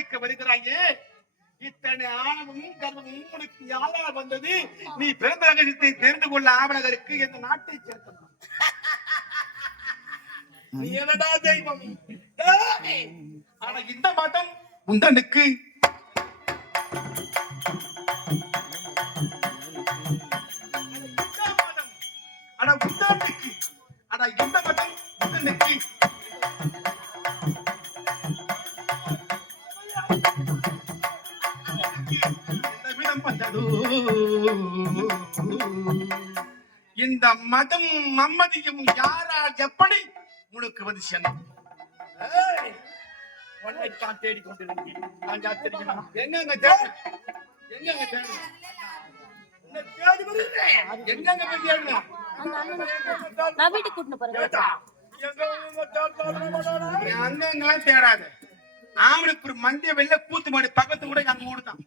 உதைக்க வருகிறாயே. இத்தனை ஆணவமும் கர்மமும் உனக்கு யாரால் வந்தது? நீ பிறந்த ரகசியத்தை தெரிந்து கொள்ள ஆவணகருக்கு இந்த நாட்டை சேர்த்தவன்? நீ என்னடா தெய்வம்! ஆனா இந்த மதம் உந்தனுக்கு இந்த மதம் மம்மதியும் யாரால் எப்படி உனக்கு வந்து சென்றது உன்னைத்தான் தேடிக்கொண்டிருந்தேன். நான் யார் தெரியுமா? எங்கெங்க தேடு? எங்கெங்க தேடு? தேடி எங்கெங்க போய் தேடுறேன் நான் வீட்டுக்கு கூட்டிட்டு போறேன். அங்கங்கெல்லாம் தேடாத. ஒரு மந்திய வெளில கூத்து மாடி பக்கத்து கூட அங்க ஊடுதான்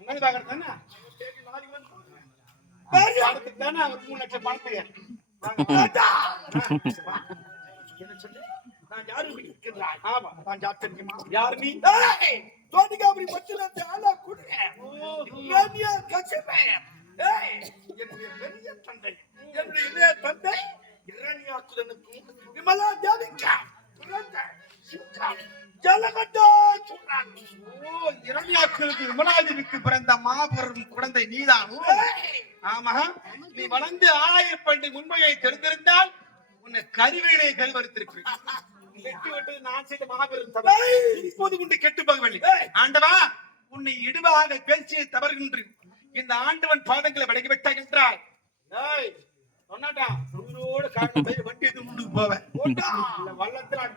அங்க பாக்குறது தானே? சரி, நாளைக்கு வந்து பாரு, அதுக்கு தானே ஆமா. நீ வளர்ந்து ஆயிரம் பண்டு உண்மையை தெரிந்திருந்தால் உன்னை கருவேலை விட்டது நான் செய்த மாபெரும் இப்போது உன்னை கெட்டு போகவில்லை. ஆண்டவா உன்னை இடுவாக பேசிய தவறுகின்றேன் இந்த ஆண்டவன் பாதங்களை வடங்கி விட்டாய் என்றால் சொன்னாட்டா? உயிரோடு காட்டு போய் வண்டி எதுவும் முன்னுக்கு போவேன் அடுத்த நாள்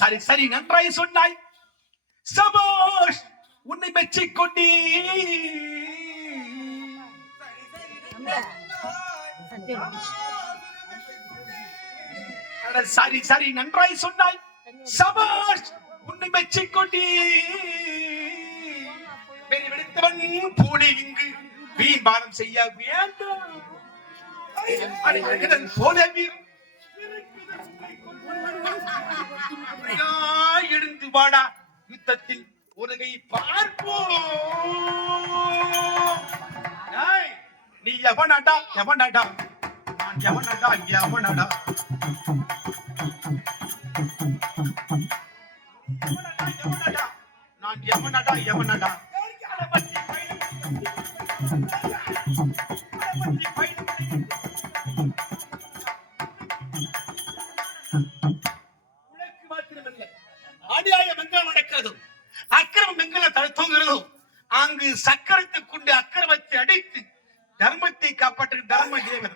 சரி சரி நன்றாய் சொன்னாய். சபோஷ் உன்னை மெச்சிக் கொண்டே சத்தியம். அட சரி சரி நன்றாய் சொன்னாய். சபாஷ் உன்னை மெச்சிக்கொண்டி பெரிய வெடித்தவன் பூனை இங்கு வீண்பானம் செய்ய வேண்டும். அட, அழகன் எழுந்து வாடா. யுத்தத்தில் உலகை பார்ப்போம். ஏய், நீ எவனடா எவனடா? எவனடா எவனடா நான் எவனடா எவனடா அநியாயம் அக்கிரமம் எங்களை அங்கு சக்கரத்தை கொண்டு அக்கிரமத்தை அடைத்து தர்மத்தை காப்பாற்று தர்ம இறைவன்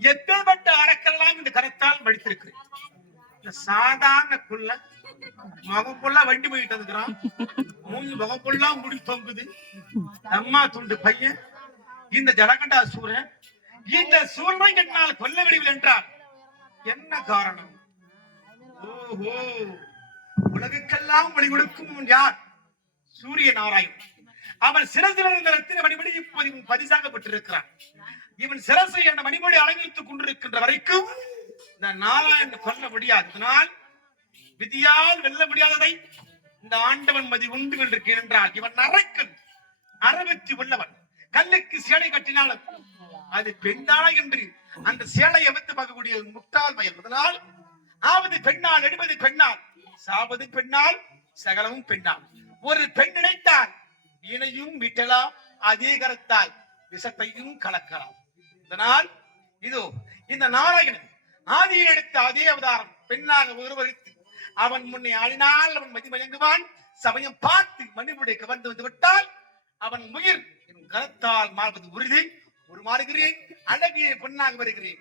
எப்பேற்பட்ட அடக்கலாம் இந்த கரத்தால் வடித்திருக்கிறேன் இந்த சாதாரண குள்ள முகம் புல்லா வண்டி போயிட்டு இருக்கிறான் மூஞ்சி முகம் புல்லா முடி தொங்குது. அம்மா துண்டு பையன். இந்த ஜலகண்டா சூரன். இந்த சூரனை என்னால் கொல்ல முடியவில்லை என்றால் என்ன காரணம்? உலகுக்கெல்லாம் வழி கொடுக்கும் யார்? சூரிய நாராயணன். அவன் சிறசில் இருந்த ரத்தின மணிமணி இப்போது இவன் பரிசாக இவன் சிரசை என்ற மணிமொழி அலங்கரித்துக் கொண்டிருக்கின்ற வரைக்கும் இந்த நாராயணன் கொல்ல முடியாது. இதனால் விதியால் வெல்ல முடியாததை இந்த ஆண்டவன் மதி உண்டு என்று என்றால் இவன் அரக்கன் அறவெற்றி உள்ளவன். கல்லுக்கு சேலை கட்டினாலும் அது பெண்தானா என்று அந்த சேலையை வைத்து பார்க்கக்கூடிய முட்டாள் பயன் அதனால் ஆவது பெண்ணால் எடுப்பது பெண்ணால் சாவது பெண்ணால் சகலமும் பெண்ணால். ஒரு பெண் நினைத்தால் இணையும் விட்டலாம் அதே கரத்தால் விஷத்தையும் கலக்கலாம். இதனால் இதோ இந்த நாராயணன் ஆதியில் எடுத்த அதே அவதாரம். பெண்ணாக உருவகித்து அவன் முன்னே ஆடினால் அவன் மதி மயங்குவான். சமயம் பார்த்து மனிதனுடைய கவர்ந்து வந்து விட்டால் அவன் உயிர் என் கரத்தால் மாறுவது உறுதி. ஒரு மாறுகிறேன் அழகிய பெண்ணாக வருகிறேன்.